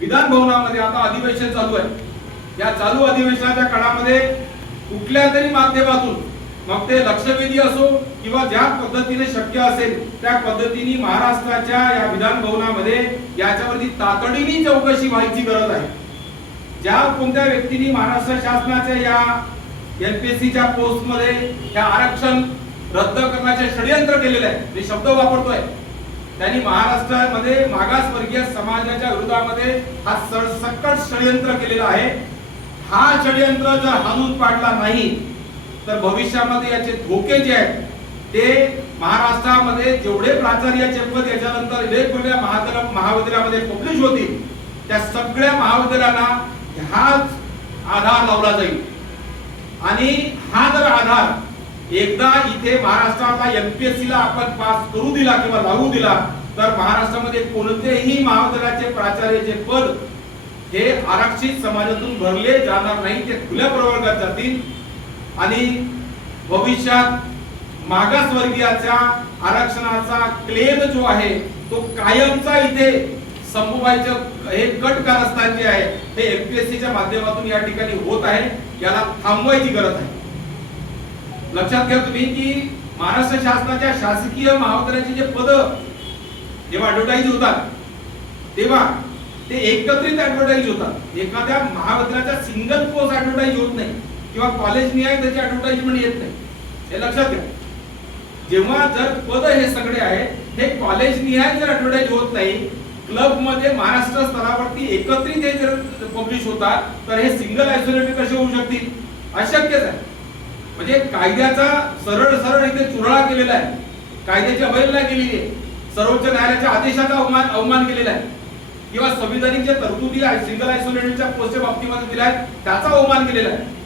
विधान भवनामध्ये आता अधिवेशन चालू आहे. या चालू अधिवेशनाच्या काळामध्ये कुठल्या तरी माध्यमातून, मग ते लक्षवेधी असो किंवा ज्या पद्धतीने शक्य असेल त्या पद्धतीने महाराष्ट्राच्या या विधान भवनामध्ये याच्यावरती तातडीने चौकशी व्हायची गरज आहे. ज्या कोणत्या व्यक्तीने महाराष्ट्र शासनाच्या या एमपीएससीच्या पोस्टमध्ये हे आरक्षण रद्द करण्याचे षडयंत्र केलेले आहे, मी शब्द वापरतोय, त्यांनी महाराष्ट्रामध्ये मागासवर्गीय समाजाच्या विरोधामध्ये हा सरसकट षडयंत्र केलेला आहे. हा षडयंत्र जर हाणून पाडला नाही तर भविष्यामध्ये याचे धोके जे आहेत ते महाराष्ट्रामध्ये जेवढे प्राचार्याचे पद याच्यानंतर वेगवेगळ्या महाविद्यालयामध्ये पब्लिश होतील त्या सगळ्या महाविद्यालयांना हाच आधार लावला जाईल. आणि हा जर आधार एकदा इथे महाराष्ट्राला एमपीएससी ला आपण पास करू दिला किंवा लागू दिला तर महाराष्ट्रामध्ये कोणतेही महाविद्यालयाचे प्राचार्याचे पद हे आरक्षित समाजातून भरले जाणार नाही, ते खुल्या प्रवर्गात जातील. आणि भविष्यात मागासवर्गीयाच्या आरक्षणाचा क्लेम जो आहे तो कायमचा इथे संपवायचं हे कट कारस्थान जे आहे हे एमपीएससीच्या माध्यमातून या ठिकाणी होत आहे, याला थांबवायची गरज आहे. लक्षात घ्या तुम्ही की महाराष्ट्र शासनाच्या शासकीय महाविद्यालयाचे जे पद जेव्हा ऍडव्हर्टाइज होतात तेव्हा ते एकत्रित ऍडव्हर्टाइज होतात. एखाद्या महाविद्यालयाचा सिंगल पोस्ट ऍडव्हर्टाइज होत नाही किंवा कॉलेज निहाय त्याची ऍडव्हर्टाइजमेंट येत नाही, हे लक्षात घ्या. जेव्हा जर पद हे सगळे आहेत हे कॉलेज निहाय जर ऍडव्हर्टाइज होत नाही, क्लब मध्ये महाराष्ट्र स्तरावरती एकत्रित हे जर पब्लिश होतात तर हे सिंगल आयसोलेटेड कसे होऊ शकतील? अशक्यच आहे. म्हणजे कायद्याचा सरळ सरळ इथे चुरळा केलेला आहे, कायद्याची अवहेलना केलेली आहे, सर्वोच्च न्यायालयाच्या आदेशाचा अवमान केलेला आहे किंवा संविधानिक ज्या तरतुदी सिंगल आयसोलेटेडच्या पोस्टच्या बाबतीमध्ये दिल्या आहेत त्याचा अवमान केलेला आहे,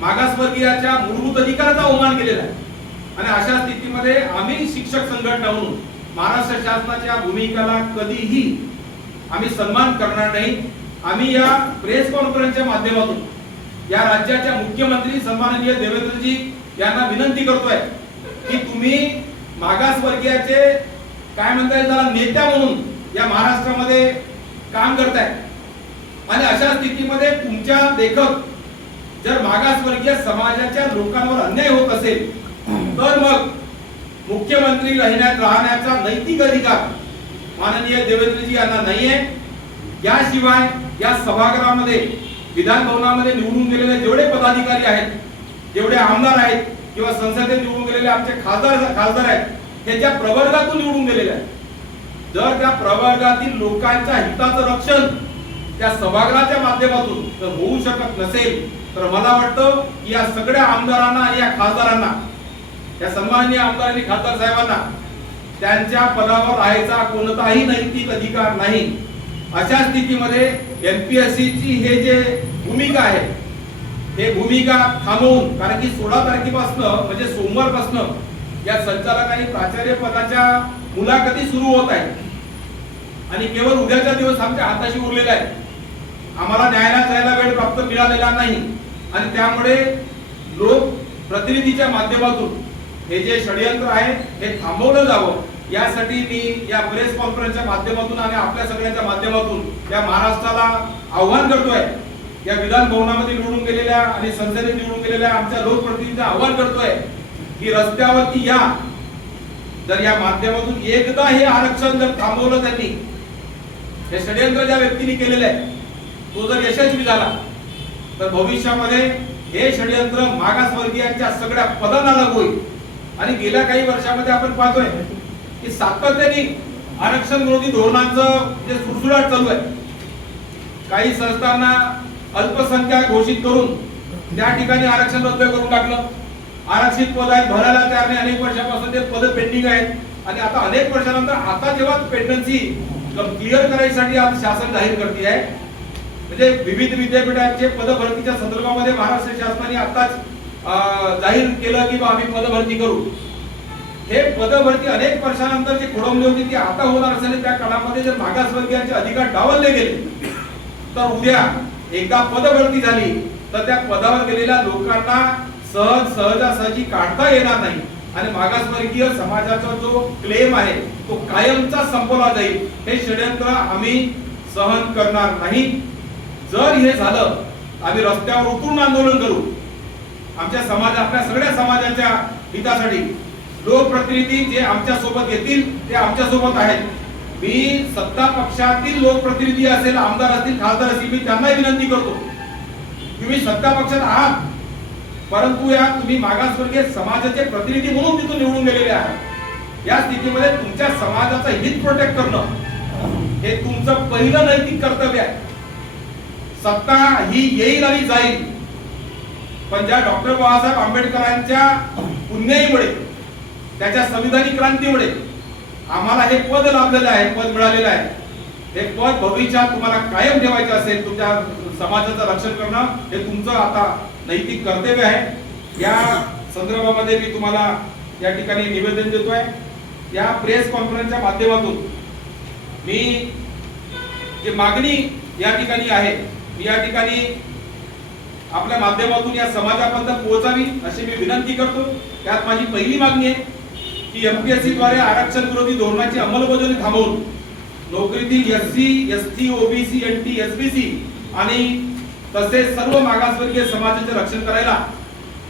मागासवर्गीयाच्या मूलभूत अधिकाराचा अवमान केलेला आहे. आणि अशा स्थितीमध्ये आम्ही शिक्षक संघटना म्हणून महाराष्ट्र शासनाच्या भूमिकेला कधीही आम्ही सन्मान करणार नाही. आम्ही या प्रेस कॉन्फरन्सच्या माध्यमातून या राज्याच्या मुख्यमंत्री सन्माननीय देवेंद्रजी यांना विनंती करतोय की तुम्ही मागासवर्गीयाचे काय म्हणता येईल त्याला नेत्या म्हणून या महाराष्ट्रामध्ये काम करताय. आणि अशा स्थितीमध्ये तुमच्या देखत जर मागासवर्गीय समाजाच्या लोकांवर अन्याय होत असेल तर मग मुख्यमंत्री राहण्याचा नैतिक अधिकार माननीय देवेंद्रजी यांना नाहीये. याशिवाय या सभागृहामध्ये विधान भवनामध्ये निवडून गेलेले जेवढे पदाधिकारी आहेत, जेवढे आमदार आहेत किंवा संसदेत निवडून गेलेले आमचे खासदार आहेत, हे ज्या प्रवर्गातून निवडून गेलेले आहेत, जर त्या प्रवर्गातील लोकांच्या हिताचं रक्षण त्या सभागृहाच्या माध्यमातून जर होऊ शकत नसेल तर मला वाटतं की या सगळ्या आमदारांना आणि या खासदारांना, या सन्माननीय आमदार आणि खासदार साहेबांना त्यांच्या पदावर राहायचा कोणताही नैतिक अधिकार नाही. अशा स्थितीमध्ये एमपीएससीची हे जे भूमिका आहे हे भूमिका थांबवून, कारण की 16 तारखेपासून म्हणजे सोमवारपासून या संचालक आणि प्राचार्य पदाच्या मुलाखती सुरू होत आहेत आणि केवळ उद्याचा दिवस आमच्या हाताशी उरलेला आहे. आम्हाला न्यायालयात जायला वेळ प्राप्त मिळालेला नाही आणि त्यामुळे लोक प्रतिनिधीच्या माध्यमातून हे जे षडयंत्र आहे हे थांबवलं जावं यासाठी मी या प्रेस कॉन्फरन्सच्या माध्यमातून आणि आपल्या सगळ्यांच्या माध्यमातून या महाराष्ट्राला आव्हान करतोय, या विधान भवनामध्ये निवडून गेलेल्या आणि संसदेत निवडून गेलेल्या आमच्या लोकप्रतिनिधींना आव्हान करतोय की रस्त्यावरती या. जर या माध्यमातून एकदा हे आरक्षण जर थांबवलं त्यांनी, हे षडयंत्र ज्या व्यक्तीने केलेलं आहे तो जर यशस्वी झाला तर भविष्यामध्ये हे षडयंत्र मागासवर्गीयांच्या सगळ्या पदांना लागू होईल. आणि गेल्या काही वर्षामध्ये आपण पाहतोय की सातत्याने आरक्षण विरोधी धोरणांचं जे सुळसुळाट चालू आहे. काही संस्थांना अल्पसंख्याक घोषित करून त्या ठिकाणी आरक्षण रद्द करून टाकलं. आरक्षित पद आहेत, भरायला तयार नाही, अनेक वर्षापासून ते पद पेंडिंग आहेत आणि आता अनेक वर्षानंतर आता जेव्हा पेंडन्सी क्लिअर करायसाठी आज शासन जाहीर करते आहे, म्हणजे विविध विद्यापीठांचे पद भरतीच्या संदर्भामध्ये महाराष्ट्र शासनाने आताच जाहीर केलं की आम्ही पद भरती करू. हे पद भरती अनेक वर्षानंतर जी खोडंबली होती ती आता होणार असेल. त्या काळामध्ये जर मागासवर्गीयांचे अधिकार डावलले गेले तर उद्या एकदा पद भरती झाली तर त्या पदावर गेलेल्या लोकांना सहजासहजी काढता येणार नाही आणि मागासवर्गीय समाजाचा जो क्लेम आहे तो कायमचा संपवला जाईल. हे षडयंत्र आम्ही सहन करणार नाही. जर हे झालं आम्ही रस्त्यावर उतरून आंदोलन करू. आमच्या आपल्या सगळ्या समाजाच्या हितासाठी लोकप्रतिनिधी जे आमच्या सोबत येतील ते आमच्या सोबत आहेत. मी सत्ता पक्षातील लोकप्रतिनिधी असेल, आमदार असतील, खासदार असतील, मी त्यांना विनंती करतो, तुम्ही सत्ता पक्षात आहात परंतु या तुम्ही मागासवर्गीय समाजाचे प्रतिनिधी म्हणून तिथून निवडून गेलेले आहात. या स्थितीमध्ये तुमच्या समाजाचं हित प्रोटेक्ट करणं हे तुमचं पहिलं नैतिक कर्तव्य आहे. सत्ता ही येईल आणि जाईल, पण ज्या डॉक्टर बाबासाहेब आंबेडकरांच्या पुण्याईमुळे, त्याच्या संविधानिक क्रांतीमुळे आम्हाला हे पद लाभलेलं आहे, पद मिळालेलं आहे. हे पद भविष्यात तुम्हाला कायम ठेवायचं असेल, तुमच्या समाजाचं रक्षण करणं हे तुमचं आता नैतिक कर्तव्य आहे. या संदर्भामध्ये मी तुम्हाला या ठिकाणी निवेदन देतोय. या प्रेस कॉन्फरन्सच्या माध्यमातून मी जी मागणी या ठिकाणी आहे, मी या ठिकाणी आपल्या माध्यमातून या समाजापर्यंत पोहोचावी अशी मी विनंती करतो. त्यात माझी पहिली मागणी आहे की एमपीएससी द्वारे आरक्षण विरोधी धोरणाची अंमलबजावणी थांबवून नोकरीतील SC, ST, OBC, NT, SBC आणि तसेच सर्व मागासवर्गीय समाजाचे रक्षण करायला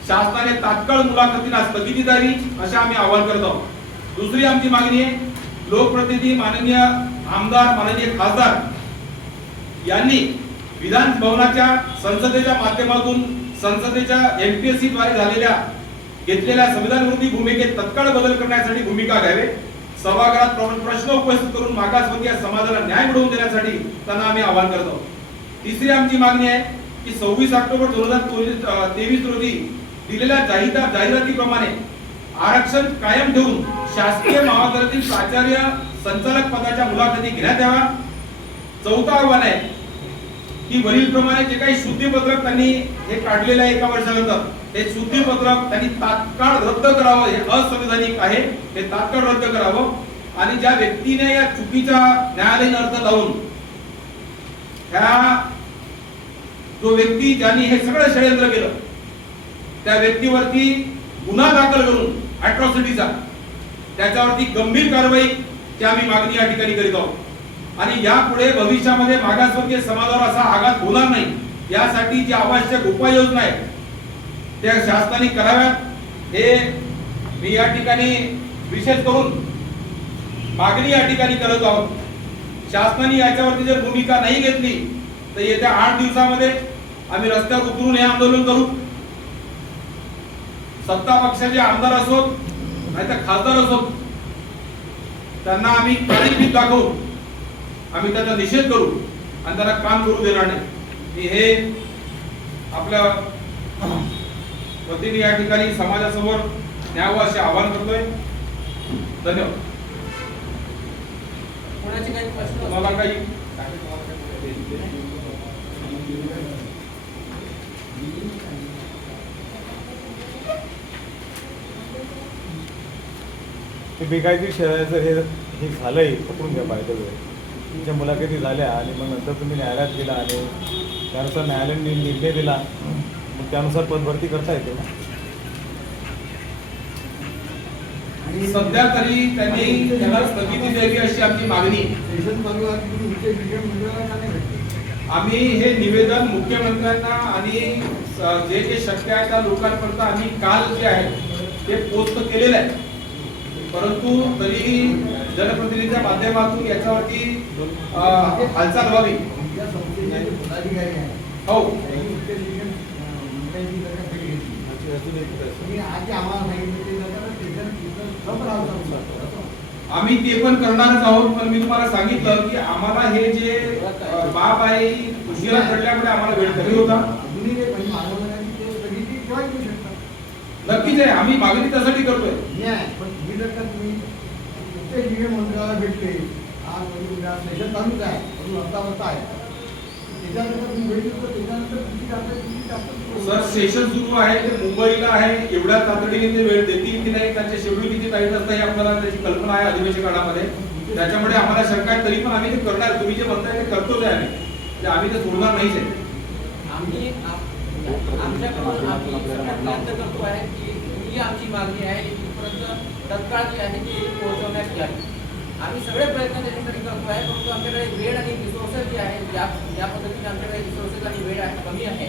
शासनाने तात्काळ मुलाखतींना स्थगिती द्यावी असे आम्ही आवाहन करत आहोत. दुसरी आमची मागणी आहे, लोकप्रतिनिधी माननीय आमदार, माननीय खासदार यांनी विधान भवनाच्या संसदेच्या माध्यमातून संसदेच्या एमपीएससी द्वारे झालेल्या घेतलेल्या संविधान विरोधी भूमिकेत तत्काळ बदल करण्यासाठी भूमिका घ्यावे. सभागृहात प्रश्न उपस्थित करून मागासवर्गीय समाजाला न्याय मिळवून देण्यासाठी त्यांना आम्ही आवाहन करत आहोत. तिसरी आमची मागणी आहे की 26 ऑक्टोबर 2023 रोजी दिलेल्या जाहिरातीप्रमाणे आरक्षण कायम ठेवून शासकीय महाविद्यालयातील प्राचार्य संचालक पदाच्या मुलाखती घेण्यात याव्या. चौथा आव्हान आहे की वरील प्रमाणे जे काही शुद्धीपत्रक त्यांनी हे काढलेलं आहे 1 वर्षानंतर, हे शुद्धीपत्रक त्यांनी तात्काळ रद्द करावं. हे असंविधानिक आहे, हे तात्काळ रद्द करावं. आणि ज्या व्यक्तीने या चुकीचा न्यायालयीन अर्थ लावून ह्या जो व्यक्ती ज्यांनी हे सगळं षडयंत्र केलं त्या व्यक्तीवरती गुन्हा दाखल करून अॅट्रॉसिटीचा त्याच्यावरती गंभीर कारवाईची आम्ही मागणी या ठिकाणी करीत आहोत. आणि यापुढे भविष्यामध्ये मागासवर्गीय समाजावर असा आघात होणार नाही यासाठी जी आवश्यक उपाययोजना आहेत त्या शासनाने कराव्यात हे मी या ठिकाणी विशेष करून मागणी या ठिकाणी करत आहोत. शासनाने याच्यावरती जर भूमिका नाही घेतली तर येत्या 8 दिवसामध्ये आम्ही रस्त्यावर उतरून हे आंदोलन करू. सत्ता पक्षाचे आमदार असोत नाहीतर खासदार असोत त्यांना आम्ही कार्यनीत दाखवून आम्ही त्याचा निषेध करू आणि त्यांना काम करू देणार नाही. मी हे आपल्या वतीने या ठिकाणी समाजासमोर न्यावं असे आवाहन करतोय. धन्यवाद. कोणाचे काही प्रश्न तुम्हाला काही बेकायदेशीर जर हे झालंय पकडून घ्या पाहिजे. तुमच्या मुलाखती झाल्या आणि मग नंतर तुम्ही न्यायालयात गेला आणि त्यानुसार न्यायालयाने निर्णय दिला, मग त्यानुसार पदभरती करता येते ना. सध्या तरी त्यांनी त्याला स्थगिती द्यावी अशी आमची मागणी. आम्ही हे निवेदन मुख्यमंत्र्यांना आणि जे जे शक्य आहे त्या लोकांपर्यंत आम्ही काल जे आहे ते पोस्ट केलेलं आहे. परंतु तरीही जनप्रतिनिधीच्या माध्यमातून याच्यावरती हालचाल व्हावी. हो, आम्ही ते पण करणारच आहोत. पण मी तुम्हाला सांगितलं की आम्हाला हे जे बाब आहे उशिरा घडल्यामुळे आम्हाला वेळ कमी होता. नक्कीच आहे, आम्ही मागणी त्यासाठी करतोय. भेटले सर सेशन सुरू आहे, ते मुंबईला आहे. एवढ्या तातडीने ते वेळ देतील की नाही, त्यांचे शेड्यूल किती टाईट असतं हे आपल्याला त्याची कल्पना आहे अधिवेशन काळामध्ये. त्याच्यामुळे आम्हाला शंका आहे, तरी पण आम्ही ते करणार. तुम्ही जे म्हणताय ते करतोच आहे आम्ही ते सोडणार नाहीच आहे. आम्ही आमच्याकडून आम्ही प्रयत्न करतो आहे की ही आमची मागणी आहे इथपर्यंत तत्काळ जी आहे ती पोहोचवण्यात यावी. आम्ही सगळे प्रयत्न त्याच्यासाठी करतो आहे, परंतु आमच्याकडे वेळ आणि रिसोर्सेस जे आहेत ज्या पद्धतीने आमच्याकडे रिसोर्सेस आणि वेळ कमी आहे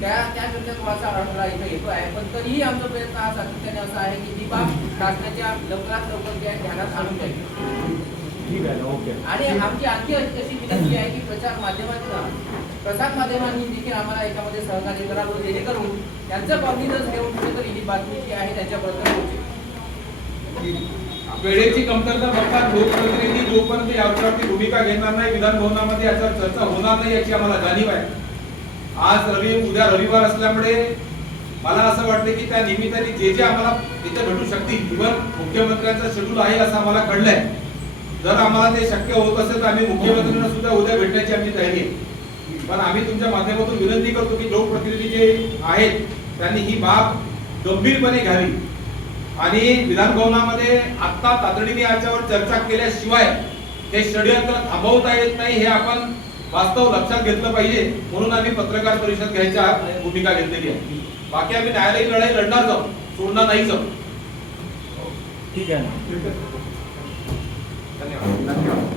त्याकरिता थोडासा अडथळा इथं येतो आहे. पण तरीही आमचा प्रयत्न हा सातत्याने असा आहे की ही बाब शासनाच्या लवकरात लवकर जे आहे ध्यानात आणून जाईल. ठीक आहे ना, ओके. आणि आमची आणखी अशी विनंती आहे की प्रसार माध्यमांनी देखील आम्हाला याच्यामध्ये सहकार्य करावं, जेणेकरून त्यांचं कॉन्फिडन्स घेऊन कुठेतरी ही बातमी जी आहे त्यांच्यापर्यंत पोहोचेल. वेळेची कमतरता बघता लोकप्रतिनिधी जोपर्यंत यावरती भूमिका घेणार नाही, विधान भवनामध्ये याच्यावर चर्चा होणार नाही याची आम्हाला जाणीव आहे. आज उद्या रविवार असल्यामुळे मला असं वाटतं की त्या निमित्ताने जे आम्हाला इथे भेटू शकतील, इव्हन मुख्यमंत्र्यांचं शेड्यूल आहे असं आम्हाला कळलंय. जर आम्हाला ते शक्य होत असेल तर आम्ही मुख्यमंत्र्यांना सुद्धा उद्या भेटण्याची आमची तयारी आहे. पण आम्ही तुमच्या माध्यमातून विनंती करतो की लोकप्रतिनिधी जे आहेत त्यांनी ही बाब गंभीरपणे घ्यावी आणि विधान भवनामध्ये आता तातडीने याच्यावर चर्चा केल्याशिवाय हे षडयंत्र थांबवता येत नाही हे आपण वास्तव लक्षात घेतलं पाहिजे. म्हणून आम्ही पत्रकार परिषद घ्यायच्या भूमिका घेतलेली आहे. बाकी आम्ही न्यायालयीन लढाई लढणार जाऊ, सोडणार नाही जाऊ. ठीक आहे ना. धन्यवाद.